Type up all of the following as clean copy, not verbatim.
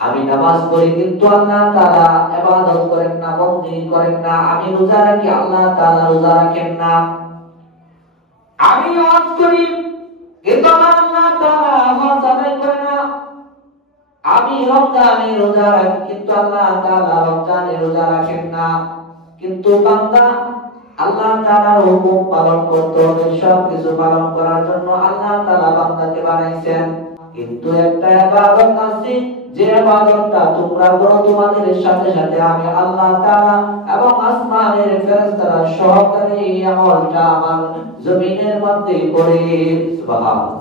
আমি নামাজ পড়ি কিন্তু আল্লাহ তাআলা ইবাদত করেন না, বন্দেগী করেন না। আমি রোজা রাখি, আল্লাহ তাআলা রোজা রাখেন না। আমি হজ করি কিন্তু আমার আল্লাহ তাআলা হজ আদায় করে না। আমি রমজানে রোজা রাখি কিন্তু আল্লাহ তাআলা রমজানে রোজা রাখেন না। কিন্তু বান্দা আল্লাহ তাআলার হুকুম পালন করতে হবে, সব কিছু পালন করার জন্য আল্লাহ তাআলা বান্দাকে বানাইছেন। কিন্তু একটা ইবাদত আছে, যে ইবাদতটা তোমরা করো তোমাদের সাথে সাথে আমি আল্লাহ তাআলা এবং আসমানের ফেরেশতারা সহকারে এই আমলটা আমার জমিনের মধ্যে করে। সুবহানাল্লাহ।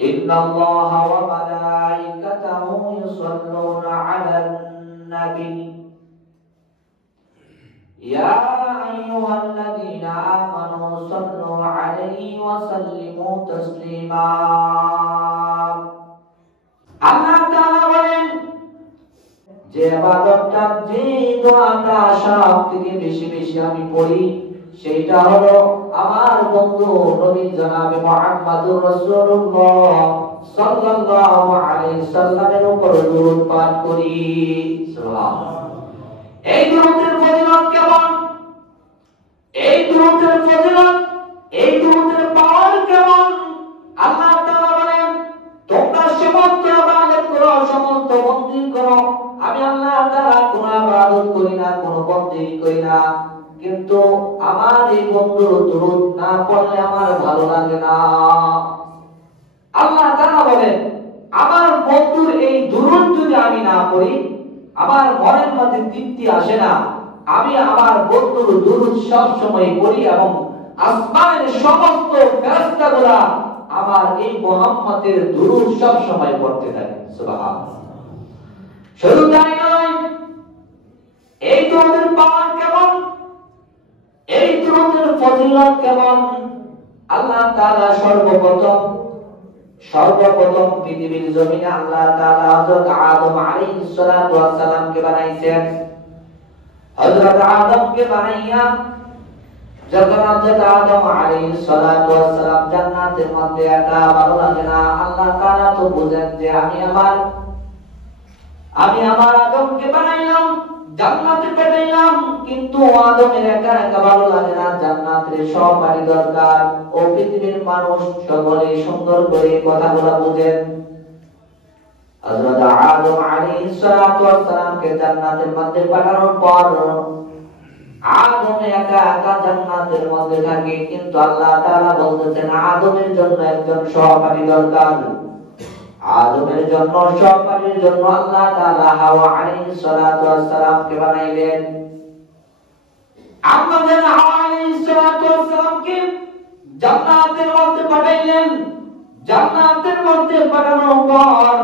ইন্নাল্লাহা ওয়া মালাইকাতাহু ইউসাল্লুনা আলান নাবী ইয়া আইয়ুহাল্লাযীনা আমানু সাল্লু আলাইহি ওয়া সাল্লিমু তাসলিমা। আল্লাহ তাআলা বলেন যে ইবাদতটা, যে দোয়াটা সবথেকে বেশি বেশি আমি পড়ি সেটা হলো আমার বন্ধু নবী জনাবে মুহাম্মদুর রাসূলুল্লাহ সাল্লাল্লাহু আলাইহি সাল্লামের উপর দরুদ পাঠ করি। সুবহানাল্লাহ। এই দরুদের ফজিলত কেমন, এই দরুদের ফজিলত, এই দরুদের পাওয়ার কেমন? আল্লাহ তাআলা বলেন তোমরা সমস্ত ইবাদত করো, সমস্ত বন্দেগী করো, আমি আল্লাহ তাআলা কোনো ইবাদত করি না, কোনো বন্দেগী করি না, কিন্তু আমার এই বন্ধুর দরুদ না পড়লে আমার ভালো লাগে না। আল্লাহ তাআলা বলেন আমার বন্ধুর এই দরুদ যদি আমি না পড়ি আমার মনের মধ্যে তৃপ্তি আসে না। আমি আমার বন্ধুর দরুদ সব সময় পড়ি এবং আসমানের সমস্ত ফেরেশতাগুলা আমার এই মুহাম্মদের দরুদ সব সময় পড়তে থাকে। সুবহানাল্লাহ। শুধু তাই নয়, এই দরুদের পাওয়ার কেমন, এই দরুদের ফজিলত কেমন? আল্লাহ তাআলা সর্বপ্রথম পৃথিবীর জমিনে আল্লাহ তাআলা হযরত আদম আলাইহিস সালাতু ওয়াস সালামকে বানাইছেন। হযরত আদমকে বানাইয়া যখন হযরত আদম আলাইহিস সালাতু ওয়াস সালাম জান্নাতের মধ্যে একা, ভালো লাগে না। আল্লাহ তাআলা তো বুঝেন যে আমি আমার আদমকে বানাইলাম, জান্নাতে পাঠাইলাম, কিন্তু আদমের একা একা ভালো লাগে না, জান্নাতের সহপাঠী দরকার। ও পৃথিবীর মানুষ সকলে সুন্দর করে কথাগুলো বুঝেন। হযরত আদম আলাইহিস সালাতু ওয়াস সালামকে জান্নাতের মধ্যে পাঠানোর পর আদম একা একা জান্নাতের মধ্যে থাকে, কিন্তু আল্লাহ তাআলা বলতেছেন আদমের জন্য একজন সহপাঠী দরকার। আদমের জন্য সহপাঠীর জন্য আল্লাহ তাআলা হাওয়া আলাইহিস সালাতু ওয়াস সালামকে বানাইলেন। আমাদের হাওয়া আলাইহিস সালাতু ওয়াস সালামকে জান্নাতের মধ্যে পাঠাইলেন। জান্নাতের মধ্যে পাঠানোর পর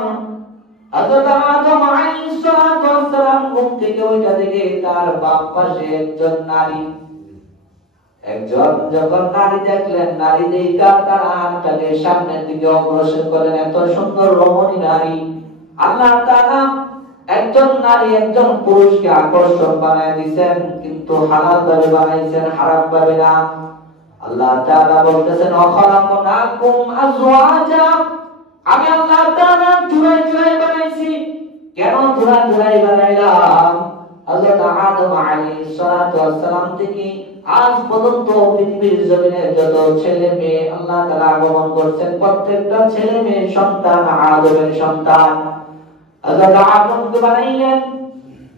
হযরত আদম আলাইহিস সালাতু ওয়াস সালাম ঘুম থেকে ওইটা দেখে তার বাম পাশে একজন নারী, যখন নারী দেখলেন, নারী দেখা তার হাতটাকে সামনের দিকে অগ্রসর করলেন। এত সুন্দর রমণী নারী। আল্লাহ তাআলা একজন নারী একজন পুরুষকে আকর্ষণ বানায় দিয়েছেন, কিন্তু হালাল ভাবে বানাইছেন, হারাম ভাবে না। আল্লাহ তাআলা বলতেছেন অখলাকনাকুম আজওয়াজা, আমি আল্লাহ তাআলা জুড়াই জুড়াই বানাইছি। কেন জুড়াই জুড়াই বানাইলাম? হযরত আদম আলাইহিস সালাতু ওয়াস সালাম থেকে আজ পর্যন্ত পৃথিবীর জমিনে যত ছেলে মেয়ে আল্লাহ তাআলা আগমন করছেন, প্রত্যেকটা ছেলে মেয়ে সন্তান আদমের সন্তান। হযরত আদমকে বানাইলেন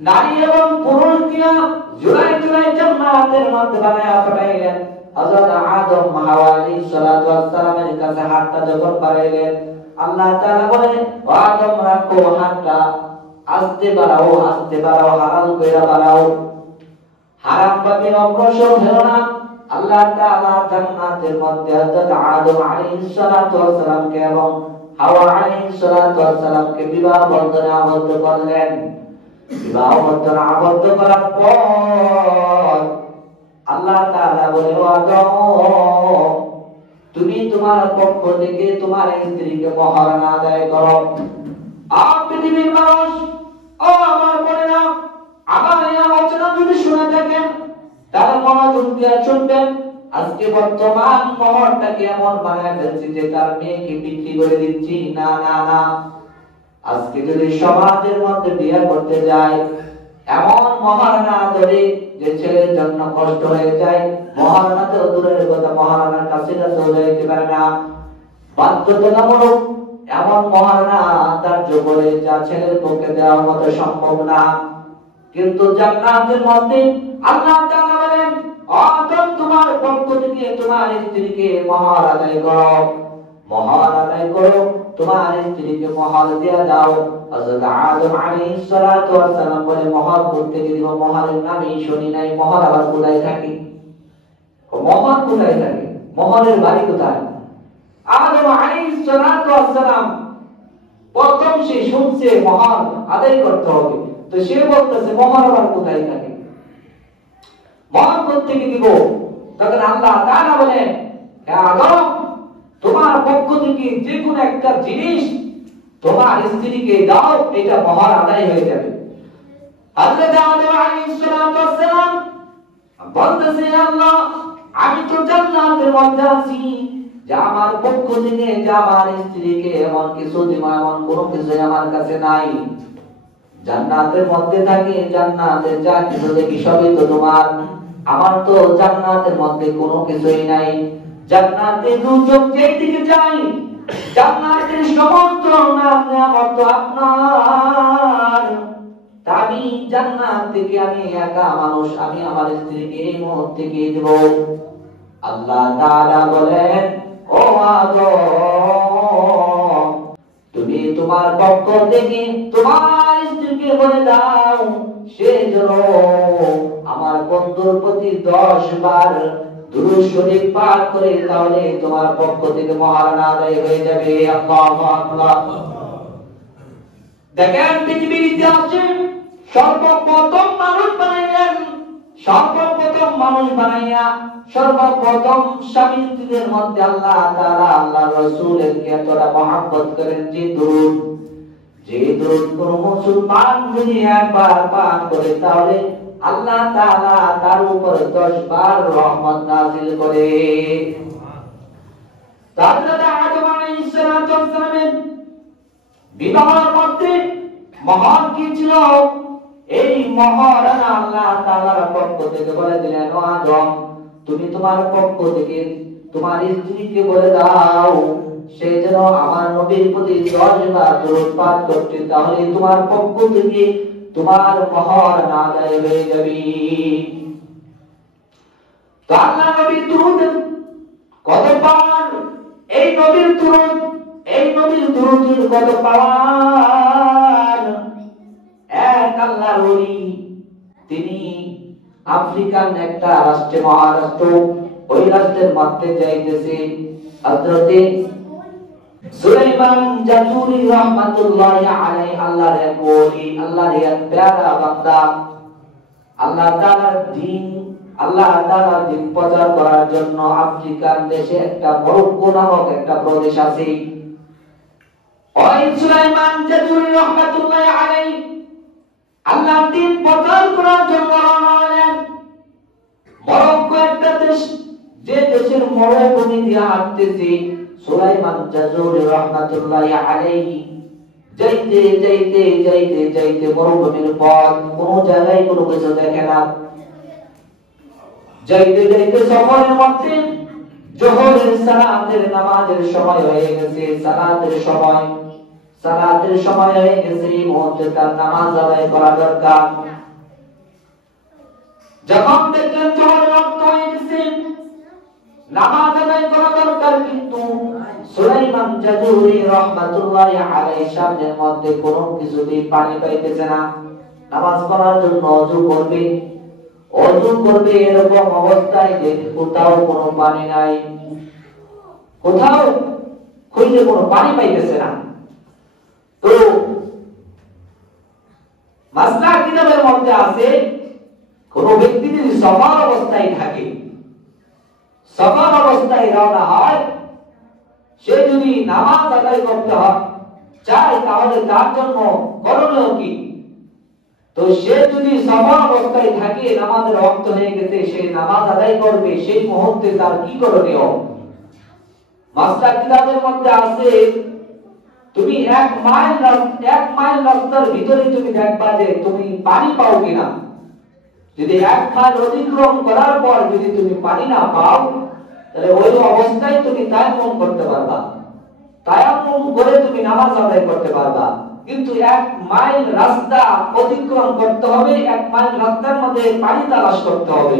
নারী এবং পুরুষ দিয়া জুড়াই জুড়াই জান্নাতের মধ্যে বানায়া পাঠাইলেন। হযরত আদম হাওয়া আলাইহিস সালাতু ওয়াস সালামের কাছে হাতটা যখন বাড়াইলেন, আল্লাহ তাআলা বলেন ও আদম রাখো হাতটা, আস্তে বাড়াও, আস্তে বাড়াও, হালাল কইরা বাড়াও, হারাম ভাবে অগ্রসর হও না। আল্লাহ তাআলা জান্নাতের মধ্যে হযরত আদম আলাইহিস সালাতু ওয়াস সালামকে এবং হাওয়া আলাইহিস সালাতু ওয়াস সালামকে বিবাহ বন্ধনে আবদ্ধ করলেন। বিবাহ বন্ধনে আবদ্ধ করার পর আল্লাহ তাআলা বলে ও আদম, তুমি তোমার পক্ষ থেকে তোমার স্ত্রীকে মহারানা আদায় করো। পৃথিবীর মানুষ, ও আমার বোনেরা, আমার এই আলোচনা যদি শুনে থাকেন তাহলে মনোযোগ দিয়ে শুনবেন। আজকে বর্তমান মহলটাকে এমন বানায় ফেলছি যে তার মেয়েকে বিক্রি করে দিচ্ছি। না না না, আজ আজকে যদি সমাজের মধ্যে বিয়ে করতে যায়, এমন মহারানা ধরে যে ছেলের জন্য কষ্ট হয়ে যায়, মহারানাতে দূরের কথা, মহারানার কাছে চলে যেতে পারে না, বাধ্যতামূলক এমন মহারানা ধার্য করে যা ছেলের পক্ষে দেওয়ার মতো সম্ভব না। কিন্তু জান্নাতের মধ্যে আল্লাহ তাআলা বলেন, আদম তোমার পক্ষ থেকে তোমার স্ত্রীকে মহর আদায় করো, মহর আদায় করো, তোমার স্ত্রীকে মহর দিয়ে দাও। হযরত আদম আলাইহিস সালাতু ওয়াস সালাম বলে, মহর করতে দিব, মহরের নামই শুনি নাই, মহর আবার কোথায় থাকে? মহর কোথায় থাকে? মহরের বাড়ি কোথায়? আদম আলাইহিস সালাতু ওয়াস সালাম প্রথম সে শুনছে মহর আদায় করতে হবে, তো সে বলতেছে মহর আবার কোথায় থাকে? মহর করতে দিব। তখন আল্লাহ তাআলা বলেন, হে আদম, তোমার পক্ষ থেকে যে কোনো একটা জিনিস তোমার স্ত্রীকে দাও, এটা মহর আদায় হয়ে যাবে। হযরত আদম আলাইহিস সালাতু ওয়াস সালাম বলতেছে, আল্লাহ, আমি তো জান্নাতের মধ্যে আছি, যে আমার পক্ষ থেকে যে আমার স্ত্রীকে এমন কিছু দিব, এমন কোনো কিছু আমার কাছে নাই। জান্নাতের মধ্যে থাকে, জান্নাতের যা কিছু দেখি সবই তো তোমার, আমার তো জান্নাতের মধ্যে কোনো কিছুই নাই। জান্নাতে দুচোখ যেদিকে যাই, জান্নাতের সমস্ত নিয়ামত তো আপনার। আমি জান্নাত থেকে আমি একা মানুষ, আমি আমার স্ত্রীকে এই মুহূর্তে কি দেব? আল্লাহ তাআলা বলেন, ও আদম, তুমি তোমার পক্ষ থেকে তোমার স্ত্রীকে বলে দাও, সে যেন আমার বন্ধুর প্রতি 10 বার দুরূদ শরীফ পাঠ করে, তাহলে তোমার পক্ষ থেকে মহারানা আদায় হয়ে যাবে। আল্লাহু আকবার। দেখেন, পৃথিবীর ইতিহাসে সর্বপ্রথম মানুষ বানাইলেন, সর্বপ্রথম মানুষ বানাইয়া সর্বপ্রথম স্বামী স্ত্রীদের মধ্যে আল্লাহ তাআলা আল্লাহ রাসূলের কে এতটা মহব্বত করেন, যে দুরূদ কোন মুসলমান যদি একবার পাঠ করে, তাহলে আল্লাহ তাআলা তার উপর 10 বার রহমত নাযিল করে। হযরত আদম আলাইহিস সালাতু ওয়াস সালামের বিবাহের মধ্যে মহর কি ছিল? এই মহর আল্লাহ তাআলার পক্ষ থেকে বলে দিলেন, ও আদম, তুমি তোমার পক্ষ থেকে তোমার স্ত্রীকে বলে দাও, সে যেন আমার নবীর প্রতি 10 বার দরুদ পাঠ করতে, তাহলে তোমার পক্ষ থেকে তোমার মহর আদায় হয়ে যাবে। তো আল্লাহ নবীর দরুদ কত পাওয়ার, এই নবীর দরুদের কত পাওয়ার। এক আল্লাহর ওলি, তিনি আফ্রিকান একটা রাষ্ট্রে, মহারাষ্ট্র, ওই রাষ্ট্রের মধ্যে যাইতেছে। হযরত সুলাইমান জাজুরি রাহমাতুল্লাহি আলাইহি, আল্লাহর এক ওলি, আল্লাহর এক প্যারা বান্দা, আল্লাহ তাআলার দ্বীন প্রচার করার জন্য আফ্রিকান দেশে একটা মরক্কো নামক একটা প্রদেশ আছে। ওই সুলাইমান জাজুরি রাহমাতুল্লাহি আলাইহি আল্লাহর দ্বীন প্রচার করার জন্য রওনা হলেন। মরক্কো একটা দেশ, যে দেশের মরুভূমি দিয়ে হাঁটতেছে সুলাইমান জাজুরি রাহমাতুল্লাহি আলাইহি। যাইতে যাইতে যাইতে যাইতে মরুভূমির পথ, কোন জায়গায় কোনো কিছু দেখে না। যাইতে যাইতে সফরের মধ্যে জোহরের সালাতের নামাজের সময় হয়ে গেছে, সালাতের সময় হয়ে গেছে, এই মুহূর্তে তার নামাজ আদায় করা দরকার। যখন দেখলেন জোহরের ওয়াক্ত হয়ে গেছে, নামাজ আদায় করা দরকার, কিন্তু সুলাইমান জাজুরি রাহমাতুল্লাহি আলাইহি সামনের মধ্যে কোনো কিছুতেই পানি পাইতেছে না। নামাজ পড়ার জন্য ওযু করবে, এরকম অবস্থায় যে কোথাও কোনো পানি নাই, কোথাও খুঁজে কোনো পানি পাইতেছে না। তো মাসলা কিতাবের মধ্যে আছে, কোন ব্যক্তি যদি সফর অবস্থায় থাকে, সফর অবস্থায় রওনা হয়, সে যদি নামাজ আদায় করতে চায়, তাহলে তার জন্য করণীয় কি? তো সে যদি সফর অবস্থায় থাকে, নামাজের ওয়াক্ত হয়ে গেছে, সে নামাজ আদায় করবে, সেই মুহূর্তে তার কি করণীয়? মাসলা কিতাবের মধ্যে আছে, তুমি 1 মাইল রাস্তার ভিতরে তুমি দেখবা যে তুমি পানি পাও কিনা। যদি 1 মাইল অতিক্রম করার পর যদি তুমি পানি না পাও, তাহলে ওই অবস্থায় তুমি তায়াম্মুম করতে পারবা, তায়াম্মুম করে তুমি নামাজ আদায় করতে পারবা। কিন্তু 1 মাইল রাস্তা অতিক্রম করতে হবে, 1 মাইল রাস্তার মধ্যে পানি তালাশ করতে হবে।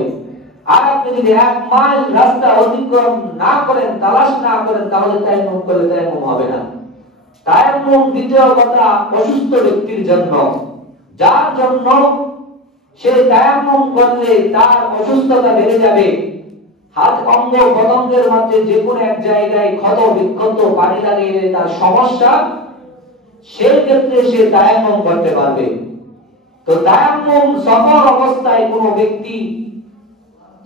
আর আপনি যদি 1 মাইল রাস্তা অতিক্রম না করেন, তালাশ না করেন, তাহলে তায়াম্মুম করলে তায়াম্মুম হবে না। তায়াম্মুম দ্বিতীয় কথা অসুস্থ ব্যক্তির জন্য, যার জন্য সে তায়াম্মুম করলে তার অসুস্থতা বেড়ে যাবে, হাত অঙ্গ প্রত্যঙ্গের মধ্যে যে কোনো এক জায়গায় ক্ষত বিক্ষত পানি লাগিয়ে তার সমস্যা, সেই ক্ষেত্রে সে তায়াম্মুম করতে পারবে। তো তায়াম্মুম সফর অবস্থায় কোনো ব্যক্তি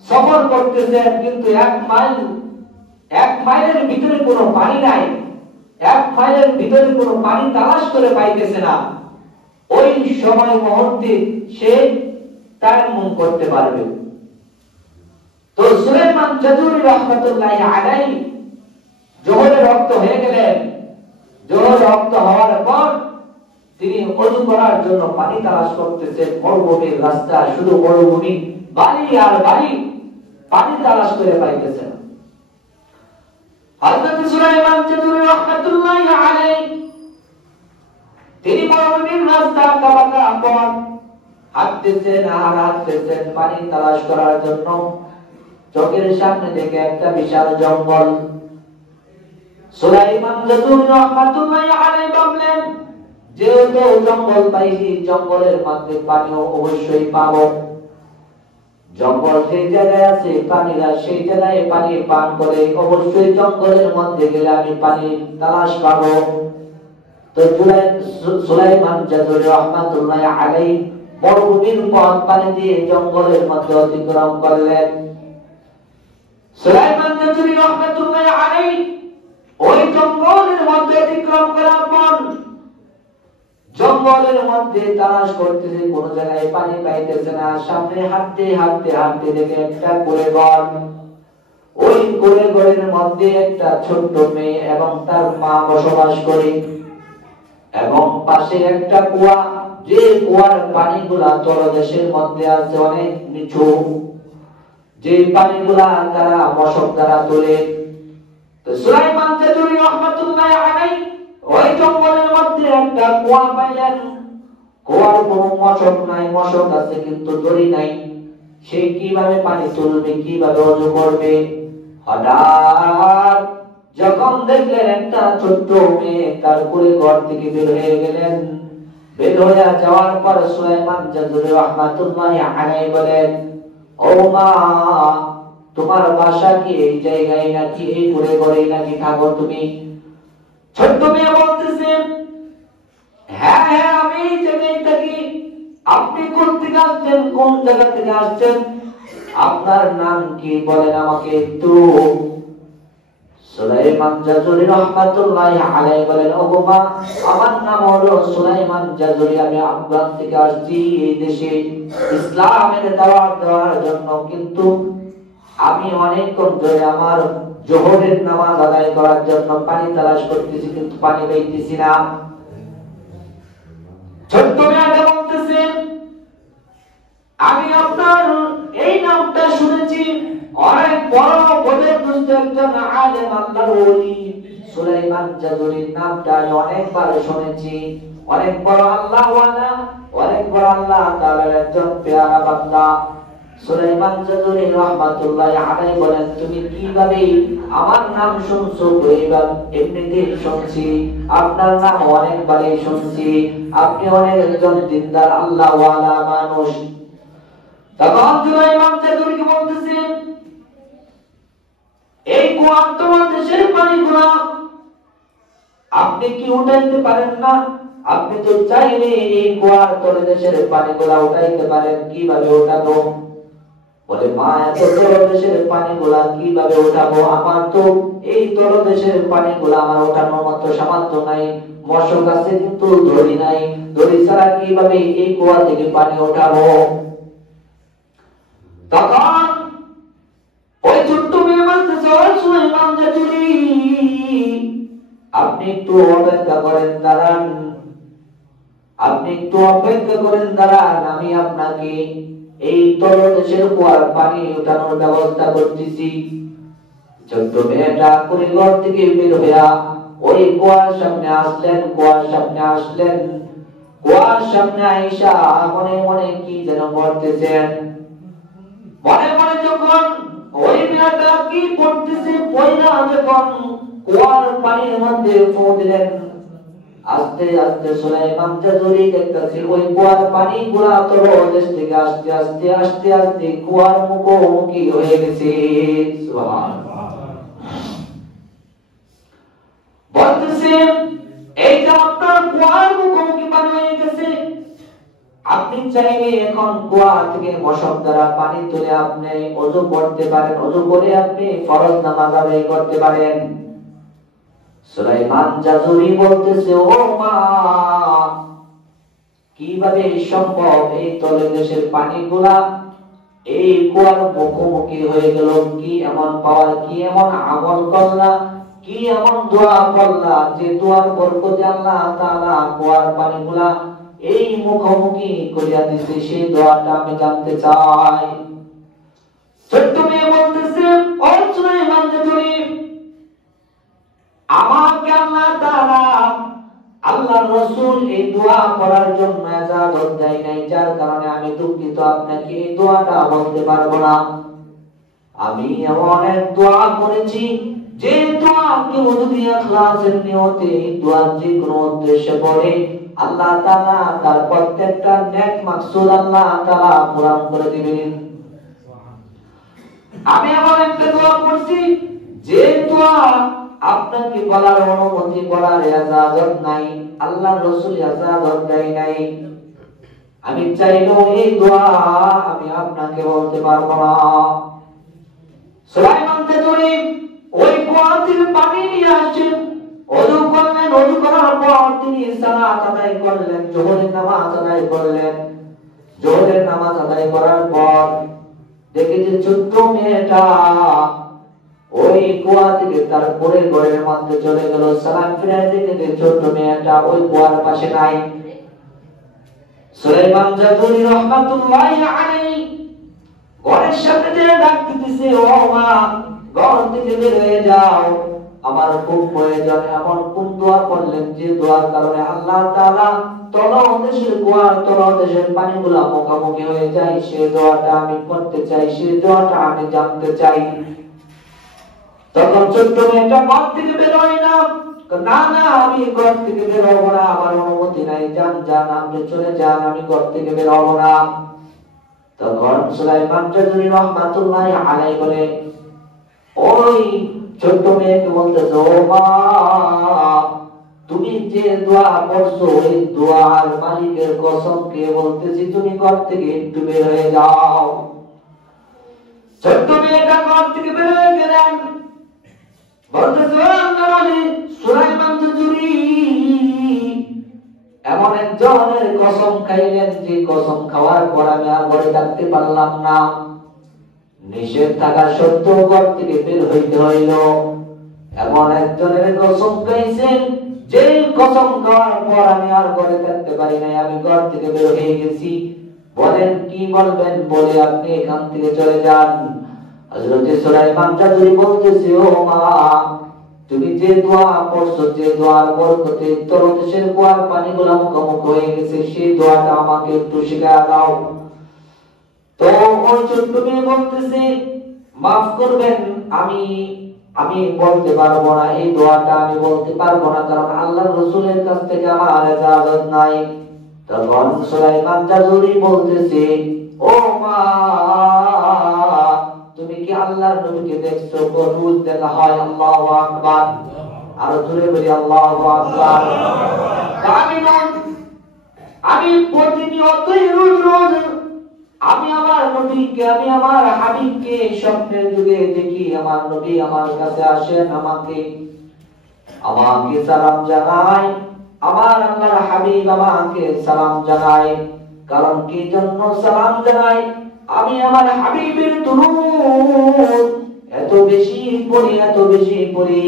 সফর করতেছেন কিন্তু 1 মাইলের ভিতরে কোনো পানি নাই, 1 মাইলের ভিতরে কোনো পানি তালাশ করে পাইতেছে না, ওই সময় মুহূর্তে সে তায়াম্মুম করতে পারবে। তো সুলাইমান জাদুরি রাহমাতুল্লাহি আলাইহি যোহরের রক্ত হয়ে গেলেন। যোহর রক্ত হওয়ার পর তিনি ওযু করার জন্য পানি তালাশ করতেছেন। মরুভূমির রাস্তা, শুধু মরুভূমি, বালি আর বালি, পানি তালাশ করে পাইতেছেন। হযরত সুলাইমান জাদুরি রাহমাতুল্লাহি আলাইহি তিনি মরুভূমির রাস্তা কাবাকা পথ হাঁটতেছেন আর হাঁটতেছেন পানি তালাশ করার জন্য। চোখের সামনে দেখে একটা বিশাল জঙ্গল। সুলাইমান জাদুরি রাহমাতুল্লাহি আলাইহি ভাবলেন, যেহেতু জঙ্গল পাইছি, জঙ্গলের মধ্যে পানিও অবশ্যই পাবো। জঙ্গল যে জায়গায় আছে পানিরা সেই জায়গায় পানি পান করে, অবশ্যই জঙ্গলের মধ্যে গেলে আমি পানি তালাশ পাবো। তো সুলাইমান জাদুরি রাহমাতুল্লাহি আলাইহি মরুভূমির পথ পানি দিয়ে জঙ্গলের মধ্যে অতিক্রম করলেন। সুলাইমান জাদুরি রাহমাতুল্লাহি আলাইহি ওই জঙ্গলের মধ্যে অতিক্রম করার পর জঙ্গলের মধ্যে তালাশ করতেছে, কোন জায়গায় পানি পাইতেছে না। সামনে হাঁটতে হাঁটতে হাঁটতে দেখে একটা কুঁড়ে ঘর। ওই কুঁড়ে ঘরের মধ্যে একটা ছোট্ট মেয়ে এবং তার মা বসবাস করে, এবং পাশে একটা কুয়া, যে কুয়ার পানিগুলা তলদেশের মধ্যে আছে অনেক নিচু, যে পানিগুলা তারা মশক দ্বারা তোলে। তো সুলাইমান জাদুরি রাহমাতুল্লাহি আলাইহি ওই জঙ্গলের মধ্যে একটা কুয়া পাইলেন। কুয়ার কোনো মশক নাই, মশক আছে কিন্তু দড়ি নাই। সে কিভাবে পানি তুলবে, কিভাবে ওযু করবে? হঠাৎ যখন দেখলেন একটা ছোট্ট মেয়ে তার কুঁড়ে ঘর থেকে বের হয়ে গেলেন। বের হয়ে যাওয়ার পর সুলাইমান জাদুরি রাহমাতুল্লাহি আলাইহি বলেন, ও মা, তোমার বাসা কি এই জায়গায় নাকি এই কুঁড়ে ঘরেই নাকি থাকো তুমি? ছোট্ট মেয়ে বলতেছে, হ্যাঁ হ্যাঁ আমি এই জায়গায় থাকি। আপনি কোন থেকে আসছেন, কোন জায়গা থেকে আসছেন, আপনার নাম কি বলেন আমাকে একটু। সুলাইমান জাদুরি রাহমাতুল্লাহি আলাইহি বলেন, ওগো মা, আমার নাম হলো সুলাইমান জাদুরি, আমি আফগান থেকে আসছি এই দেশে ইসলামের দাওয়াত দেওয়ার জন্য। কিন্তু আমি অনেকক্ষণ ধরে আমার যোহরের নামাজ আদায় করার জন্য পানি তালাশ করতেছি, কিন্তু পানি পাইতেছি না। ছোট্ট মেয়েটা বলতেছে, আমি আপনার এই নামটা শুনেছি, অনেক বড় বড় দুষ্ট একজন আলেম আল্লাহর ওলি সুলাইমান জাদুরির নামটা আমি অনেকবার শুনেছি। অনেক বড় আল্লাহওয়ালা, অনেক বড় আল্লাহ তাআলার একজন পেয়ারা বান্দা। সুলাইমান জাদুরি রাহমাতুল্লাহি আলাইহি বলেন, তুমি কিভাবে আমার নাম শুনছো? কইবা এমনিতেই শুনছি, আপনার নাম অনেকবারই শুনছি, আপনি অনেক একজন দিনদার আল্লাহওয়ালা মানুষ। তখন সুলাইমান জাদুরি বলতেছেন, এই কুয়া তোমার দেশের পানিগুলা আপনি কি উঠাইতে পারেন না? আপনি তো চাইলে এই কুয়ার তলে দেশের পানিগুলা উঠাইতে পারেন, কিভাবে উঠাবো? বলে, মা, এত তলদেশের পানিগুলা কিভাবে উঠাবো? আমার তো এই তলদেশের পানিগুলা আমার ওঠানোর মতো সামর্থ্য নাই, মশক আছে কিন্তু দড়ি নাই, দড়ি ছাড়া কিভাবে এই কুয়া থেকে পানি উঠাবো? তখন ওই ছোট্ট মেয়ে বলতেছে, সুলাইমান জাদুরি, আপনি একটু অপেক্ষা করেন, দাঁড়ান, আপনি একটু অপেক্ষা করেন, দাঁড়ান, আমি আপনাকে এই তলদেশের কুয়ার পানি উঠানোর ব্যবস্থা করতেছি। ছোট্ট মেয়েটা পরিবার থেকে বের হইয়া ওই কুয়ার সামনে আসলেন, কুয়ার সামনে আসলেন, কুয়ার সামনে আইসা মনে মনে কি যেন করতেছেন। মনে মনে যখন ওই মেয়েটা কি করতেছে পয়লা যখন কুয়ার পানির মধ্যে ফু দিলেন, আস্তে আস্তে সুলাইমান জাদুরি দেখতেছে ওই কুয়ার পানি গুলা তলদেশ থেকে আস্তে আস্তে আস্তে আস্তে কুয়ার মুখোমুখি হয়ে গেছে। সুবহানাল্লাহ। বলতেছেন এই যে আপনার কুয়ার মুখোমুখি পানি হয়ে গেছে, আপনি চাইলে এখন কুয়া থেকে মশক দ্বারা পানি তুলে আপনি ওযু করতে পারেন, ওযু করে আপনি ফরজ নামাজ আদায় করতে পারেন। সুলাইমান জাদুরি বলতেছে, ও মা, কিভাবে সম্ভব এই তলদেশের পানিগুলা এই কুয়ার মুখোমুখি হয়ে গেল? কি এমন পাওয়ার, কি এমন আমল করলা, কি এমন দোয়া করলা যে দোয়ার বরকতে আল্লাহ তাআলা কুয়ার পানিগুলা এই মুখোমুখি করিয়া দিতে? সেই দোয়াটা আমি জানতে চাই। ছোট্ট মেয়ে বলতেছে, ও সুলাইমান জাদুরি, আমাকে আল্লাহ তাআলা আল্লাহর রাসূল এই দোয়া করার জন্য ইজাজত দেয় নাই, যার কারণে আমি দুঃখিত, আপনাকে এই দোয়াটা বলতে পারবো না। আমি এমন এক দোয়া করেছি যে দোয়া কেউ যদি ইখলাসের নিয়তে দোয়ার যে কোনো উদ্দেশ্যে পড়ে আল্লাহ তাআলা তার প্রত্যেকটা নেক মাকসুদ আল্লাহ তাআলা পূরণ করে দিবেন। আমি এমন একটা দোয়া করছি যে দোয়া আপনাকে বলার অনুমতি, বলার ইজাজত নাই, আল্লাহর রাসূল ইজাজত দেয় নাই। আমি চাইলেও এই দোয়া আমি আপনাকে বলতে পারবো না। সুলাইমান জাদুরি ওই কুয়া থেকে পানি নিয়ে আসেন, ওযু করলেন, ওযু করার পর তিনি সালাত আদায় করলেন, যোহরের নামাজ আদায় করলেন। যোহরের নামাজ আদায় করার পর দেখে যে ছোট্ট মেয়েটা ওই কুয়া থেকে তার পরের ঘরের মধ্যে চলে গেল। সালাম ফিরায় দেখে যে ছোট্ট মেয়েটা ওই কুয়ার পাশে নাই। সুলাইমান জাদুরি রাহমাতুল্লাহি আলাইহি ঘরের সামনে যে ডাক দিতেছে, ও মা, ঘর থেকে বের হয়ে যাও, আমার খুব প্রয়োজন। এমন কোন দোয়া করলেন যে দোয়ার কারণে আল্লাহ তাআলা তলদেশের কুয়ার তলদেশের পানিগুলা মুখোমুখি হয়ে যায়? সেই দোয়াটা আমি করতে চাই, সেই দোয়াটা আমি জানতে চাই। তখন ছোট্ট মেয়েটা ঘর থেকে বের হয় না, না না, আমি ঘর থেকে বের হবো না, আমার অনুমতি নাই, যান যান, আপনি চলে যান, আমি ঘর থেকে বের হবো না। তখন সুলাইমান জাদুরি রাহমাতুল্লাহি আলাইহি বলে, ওই ছোট্ট মেয়েকে বলতেছে, ও মা, তুমি যে দোয়া করছো ওই দোয়ার মালিকের কসম কে বলতেছি, তুমি ঘর থেকে একটু বের হয়ে যাও। ছোট্ট মেয়েটা ঘর থেকে বের হয়ে গেলেন, বলতেছে, সুলাইমান জাদুরি এমন একজনের কসম খাইলেন যে কসম খাওয়ার পর আমি আর ঘরে থাকতে পারলাম না, নিষেধ থাকা সত্ত্বেও ঘর থেকে বের হইতে হইল। এমন একজনের কসম খাইছেন যে কসম খাওয়ার পর আমি আর ঘরে থাকতে পারি নাই, আমি ঘর থেকে বের হয়ে গেছি। বলেন কি বলবেন, বলে আপনি এখান থেকে চলে যান। হযরত সুলাইমান জাদুরি বলতেছে, ও মা, তুমি যে দোয়া পড়ছো, যে দোয়ার বরকতে তলদেশের কুয়ার পানিগুলো মুখোমুখি হয়ে গেছে, সেই দোয়াটা আমাকে একটু শিখিয়ে দাও। তো ওই ছোট্ট মেয়ে বলতেছে, মাফ করবেন, আমি বলতে পারবো না, এই দোয়াটা আমি বলতে পারবো না, কারণ আল্লাহর রাসূলের কাছ থেকে আমার ইজাজত নাই। তখন সুলাইমান জাদুরি বলতেছে, ও মা, তুমি কি আল্লাহর নবীকে দেখছো? রোজ দেখা হয়। আল্লাহু আকবার, আর জোরে বলি আল্লাহু আকবার। আমি প্রতিনিয়তই রোজ আমি আমার নবীকে, আমি আমার হাবিবকে স্বপ্নের যুগে দেখি। আমার নবী আমার কাছে আসেন, আমাকে সালাম জানায়, আমার আল্লাহর হাবিব আমাকে সালাম জানায়। কারণ কি জন্য সালাম জানায়? আমি আমার হাবিবের দুরূদ এত বেশি পড়ি, এত বেশি পড়ি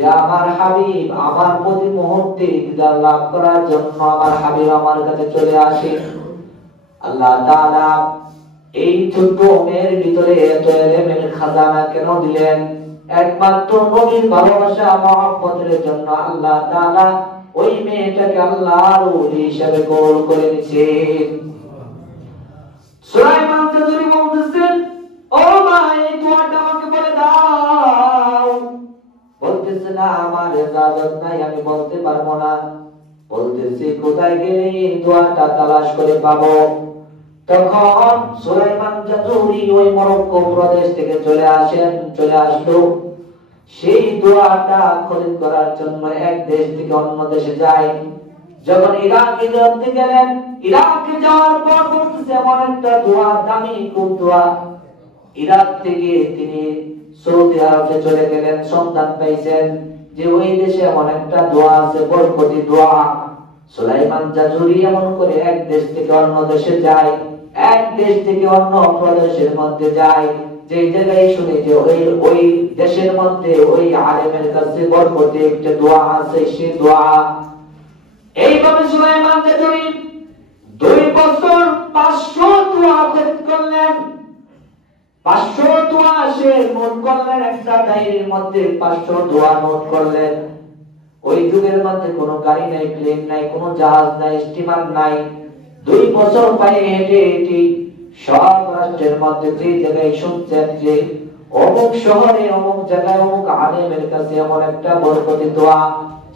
যে আমার হাবিব আমার প্রতি মুহূর্তে দিদার লাভ করার জন্য আমার হাবিব আমার কাছে চলে আসে। আল্লাহ তাআলা এই ছোট্ট মেয়ের ভিতরে এত এলেমের খাজানা কেন দিলেন? একমাত্র নবীর ভালোবাসা মহব্বতের জন্য আল্লাহ তাআলা ওই মেয়েটাকে আল্লাহর ওলি হিসেবে কবুল করে নিয়েছেন। সুলাইমান যদি বলতেছেন, ও মা এই দোয়াটা আমাকে বলে দাও। বলতেছে না, আমার ইজাজত নাই, আমি বলতে পারবো না। বলতেছে কোথায় গেলে এই দোয়াটা তালাশ করে পাবো? তখন সুলাইমান জাজুরি ওই মরক্কো প্রদেশ থেকে চলে আসলো। সেই দোয়াটা খরিদ করার জন্য এক দেশ থেকে অন্য দেশে যায়। যখন ইরাকে যেতে গেলেন, ইরাকে যাওয়ার পর বলতেছে এমন একটা দোয়া, দামি খুব দোয়া। ইরাক থেকে তিনি সৌদি আরবে চলে গেলেন, সন্ধান পাইছেন যে ওই দেশে এমন একটা দোয়া আছে, বরকতি দোয়া। সুলাইমান জাজুরি এমন করে এক দেশ থেকে অন্য দেশে যায়, এক দেশ থেকে অন্য প্রদেশের মধ্যে যায়, যে জায়গায় শুনে যে ওই দেশের মধ্যে ওই আলেমের কাছে বরকতি একটা দোয়া আছে, সে দোয়া। এইভাবে সুলাইমান জাজুরি 2 বছর 500 দোয়া খরিদ করলেন। 500 দোয়া সে নোট করলেন, একটা ডায়েরির মধ্যে 500 দোয়া নোট করলেন। ওই যুগের মধ্যে কোনো গাড়ি নাই, প্লেন নাই, কোনো জাহাজ নাই, স্টিমার নাই। 2 বছর পায়ে হেঁটে হেঁটে সব রাষ্ট্রের মধ্যে যে জায়গায় শুনছেন যে অমুক শহরে অমুক জায়গায় অমুক আলেমের কাছে এমন একটা বরকতি দোয়া,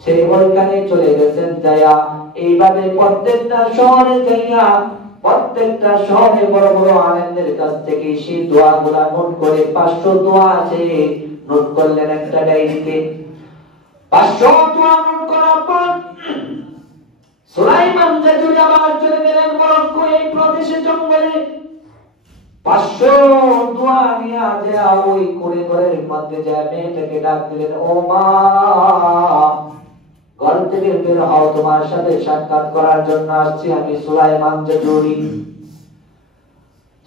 সেই ওইখানে চলে গেছেন। যায়া এইভাবে প্রত্যেকটা শহরে যাইয়া প্রত্যেকটা শহরে বড় বড় আলেমদের কাছ থেকে সেই দোয়াগুলা নোট করে 500 দোয়া আছে নোট করলেন একটা ডায়েরিতে। 500 দোয়া নোট করার পর সুলাইমান জাজুরি আবার চলে গেলেন মরক্কো এই প্রদেশে জঙ্গলে। 500 দোয়া নিয়ে যা ওই করে ঘরের মধ্যে যায় মেয়েটাকে ডাক দিলেন, ও মা ঘর থেকে বের হও, তোমার সাথে সাক্ষাৎ করার জন্য আসছি আমি সুলাইমান জাজুরি।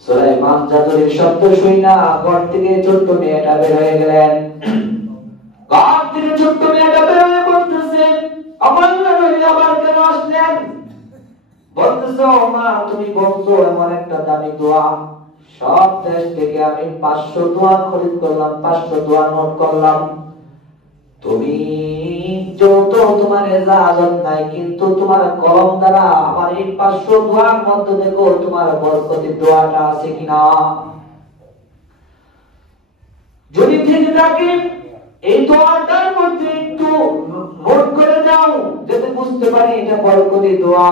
সুলাইমান জাজুরির শব্দ শুই না ঘর থেকে ছোট্ট মেয়েটা বের হয়ে গেলেন। ঘর থেকে ছোট্ট মেয়েটা বের হয়ে বলতেছে, আমার নবী আবার কেন আসলেন? বলতেছে, ও মা তুমি বলছো এমন একটা দামি দোয়া, সব দেশ থেকে আমি 500 দোয়া খরিদ করলাম, 500 দোয়া নোট করলাম। তুমি যত তোমার ইজাজত নাই, কিন্তু তোমার কলম দ্বারা আমার এই 500 দোয়ার মধ্যে দেখো তোমার বরকতি দোয়াটা আছে কিনা। যদি থেকে থাকে এই দোয়াটার মধ্যে একটু নোট করে যাও, যাতে বুঝতে পারি এটা বরকতি দোয়া।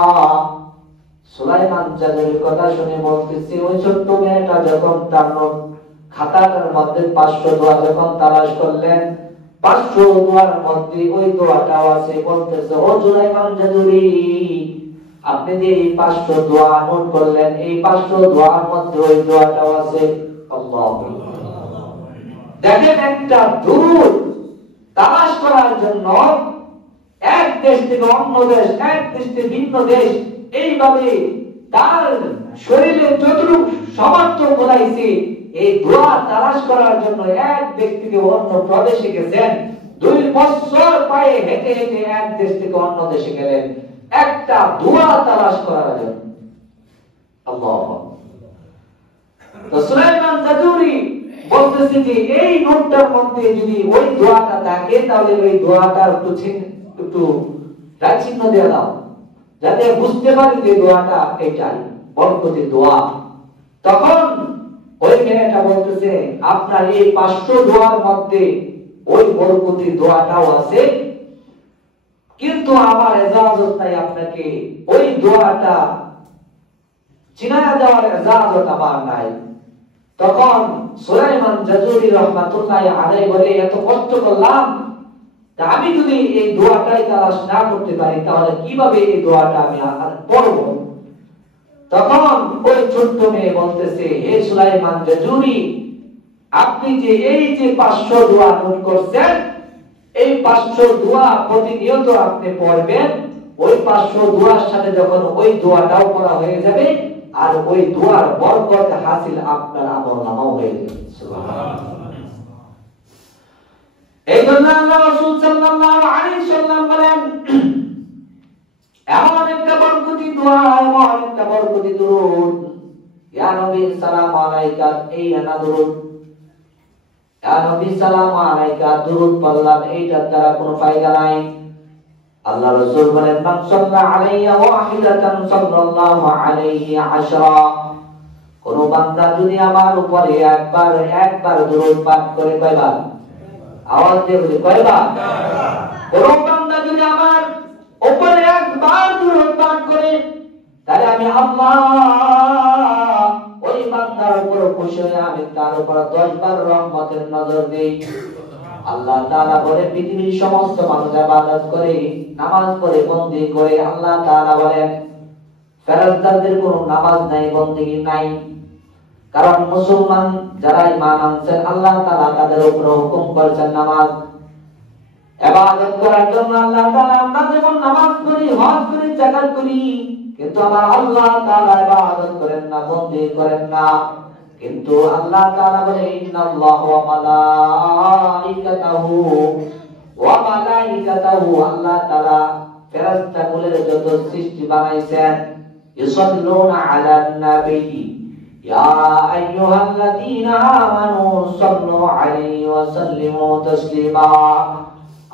সুলাইমান জাজুরির কথা শুনে বলতেছি, ওই ছোট্ট মেয়েটা যখন তার খাতাটার মধ্যে 500 দোয়া যখন তালাশ করলেন, 500 দোয়ার মধ্যে ওই দোয়াটাও আছে। বলতেছে, ও সুলাইমান জাজুরি আপনি যে এই 500 দোয়া নোট করলেন, এই 500 দোয়ার মধ্যে ওই দোয়াটাও আছে। আল্লাহু দেখেন, একটা দূর তালাশ করার জন্য এক দেশ থেকে অন্য দেশ, এক দেশ থেকে ভিন্ন দেশ, এইভাবে তার শরীরে যতটুকু সামর্থ্য বলাইছে এই দোয়া তালাশ করার জন্য এক দেশ থেকে অন্য প্রদেশে গেছেন। 2 বছর পায়ে হেঁটে হেঁটে এক দেশ থেকে অন্য দেশে গেলেন একটা দোয়া তালাশ করার জন্য। আল্লাহু তো সুলাইমান জাজুরি বলতেছে যে এই নোটটার মধ্যে যদি ওই দোয়াটা থাকে, তাহলে ওই দোয়াটা একটু চিহ্ন দিয়ে দাও, যাতে বুঝতে পারি যে দোয়াটা এটাই বরকতি দোয়া। তখন ওই মেয়েটা বলতেছে, আপনার এই 500 দোয়ার মধ্যে ওই বরকতি দোয়াটাও আছে, কিন্তু আমার ইজাজত নাই আপনাকে ওই দোয়াটা চিনায়া দেওয়ার ইজাজত আমার নাই। তখন সুলাইমান জাজুরি রাহমাতুল্লাহি আলাইহি বলে, এত কষ্ট করলাম, আমি যদি এই দোয়াটাই তালাশ না করতে পারি তাহলে কিভাবে এই দোয়াটা আমি পড়ব? তখন ওই ছোট্ট মেয়ে বলতেছে, হে সুলাইমান জাজুরি আপনি যে এই যে 500 দোয়া নোট করছেন, এই 500 দোয়া প্রতিনিয়ত আপনি পড়বেন। ওই 500 দোয়ার সাথে যখন ওই দোয়াটাও পড়া হয়ে যাবে, আর ওই দোয়ার বরকত হাসিল আপনার আমলনামাও হয়ে যাবে। সুবহানাল্লাহ। এই জন্য আল্লাহ রাসূল সাল্লাল্লাহু আলাইহি সাল্লাম বলেন, এমন একটা বরকতি দোয়া, এমন একটা বরকতি দুরূদ, ইয়া নবী সালাম আলাইকা, এই না দুরূদ, ইয়া নবী সালাম আলাইকা দুরূদ পড়লাম, এইটার দ্বারা কোনো ফায়দা নাই। আল্লাহ রাসূল বলেন, মান সাল্লা আলাইয়া ওয়াহিদাতান সাল্লাল্লাহু আলাইহি আশরা, কোন বান্দা যদি আমার উপরে একবার দুরূদ পাঠ করে, কয়বার? আওয়াজ দিয়ে বলি, কয়বার? কোন বান্দা যদি আমার উপরে একবার দুরূদ পাঠ করে, তাহলে আমি আল্লাহ ওই বান্দার উপর খুশি হয়ে আমি তার উপর 10 বার রহমতের নজর দেই। আল্লাহ তাআলা বলে, পৃথিবীর সমস্ত মানুষ ইবাদত করে, নামাজ পড়ে, বন্দি করে, আল্লাহ তাআলা বলেন ফেরেশতাদের কোনো নামাজ নাই, বন্দেগী নাই। কারণ মুসলমান যারা ঈমান আনছেন, আল্লাহ তাআলা তাদের উপর হুকুম করেছেন নামাজ ইবাদত করার জন্য। আল্লাহ তাআলা, আমরা যেমন নামাজ পড়ি, হজ করি, যাকাত করি, কিন্তু আমার আল্লাহ তাআলা ইবাদত করেন না, বন্দি করেন না। কিন্তু আল্লাহ তাআলা বলে, ইন্নাল্লাহ ওয়া মালাইকাতাহু, আল্লাহ তাআলা ফেরেশতাগুলোর যত সৃষ্টি বানাইছেন, ইউসাল্লুনা আলান নবী, ইয়া আইয়ুহাল্লাযীনা আমানু সাল্লু আলাইহি ওয়া সাল্লিমু তাসলিমা।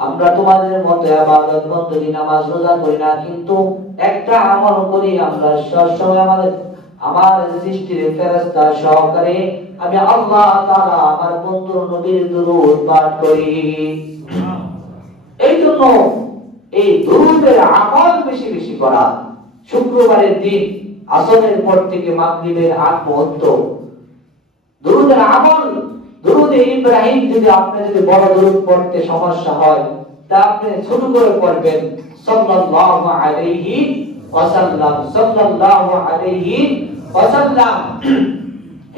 আমরা তোমাদের মতো ইবাদত বন্দেগী, নামাজ রোজা করি না, কিন্তু একটা আমল করি, আমরা সবসময় আমার সৃষ্টির ফেরেশতা সহকারে আমি আল্লাহ তাআলা আমার বন্ধু নবীর দুরূদ পাঠ করি। এই জন্য এই দুরূদের আমল বেশি বেশি করা। শুক্রবারের দিন আসরের পর থেকে মাগরিবের আগ মুহূর্ত দুরূদের আমল, দুরূদে ইব্রাহিম যদি আপনি যদি বড় দুরূদ পড়তে সমস্যা হয়, তা আপনি ছোট করে পড়বেন, সাল্লাল্লাহু আলাইহি ওয়াসাল্লাম, সাল্লাল্লাহু আলাইহি ওয়াসাল্লাম।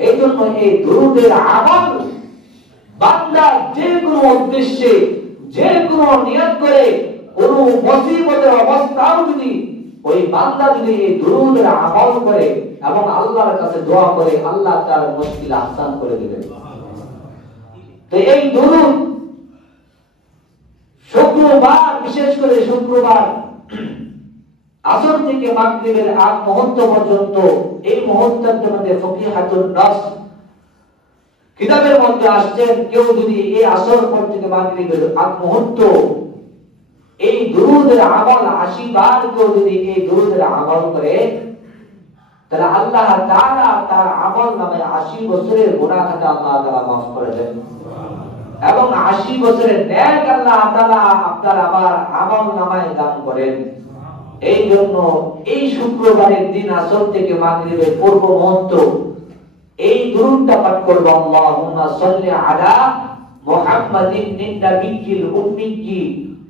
এই জন্য এই দুরূদের আমল বান্দা যে কোনো উদ্দেশ্যে, যে কোনো নিয়ত করে, কোন মুসিবতের অবস্থাও যদি ওই বান্দা যদি এই দুরূদের আমল করে এবং আল্লাহর কাছে দোয়া করে, আল্লাহ তার মুশকিল আসান করে দিবেন। তো এই দুরূদ শুক্রবার, বিশেষ করে শুক্রবার আসর থেকে মাগরিবের আগ মুহূর্ত পর্যন্ত, এই মুহূর্তের মধ্যে ফকিহাতুন নাস কিতাবের মধ্যে আসছেন, কেউ যদি এই আসর পর থেকে মাগরিবের আগ মুহূর্ত এই দুরূদের আমল 80 বার কেউ যদি এই দুরূদের আমল করে, তাহলে আল্লাহ তাআলা তার আমল নামে 80 বছরের গুনাহ খাতা আল্লাহ তাআলা মাফ করে দেন এবং 80 বছরের নেক আল্লাহ তাআলা আপনার আমার আমল নামায় দান করেন। এই জন্য এই শুক্রবারের দিন আসর থেকে মাগরিবের পূর্ব মুহূর্ত এই দুরূদটা পাঠ করব, আল্লাহুম্মা সাল্লি আলা মুহাম্মাদিন নিন-নাবিয়্যিল উম্মিয়্যি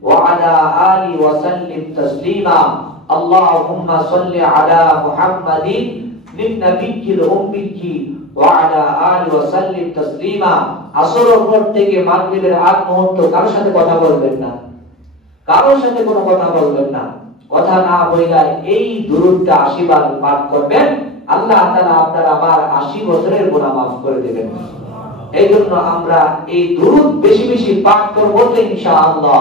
ওয়া আলা আলি ওয়া সাল্লিম তাসলিমা। আল্লাহুম্মা সাল্লি আলা মুহাম্মাদিন নিন-নাবিয়্যিল উম্মিয়্যি ওয়া আলা আলি ওয়া সাল্লিম তাসলিমা। আসরের পর থেকে মাগরিবের আগ মুহূর্ত কারোর সাথে কথা বলবেন না, কারোর সাথে কোনো কথা বলবেন না। কথা না বইলা এই দুরূদটা 80 বার পাঠ করবেন, আল্লাহ তাআলা আপনার আবার 80 বছরের গুনাহ মাফ করে দিবেন। এই জন্য আমরা এই দুরূদ বেশি বেশি পাঠ করব তো ইনশাআল্লাহ।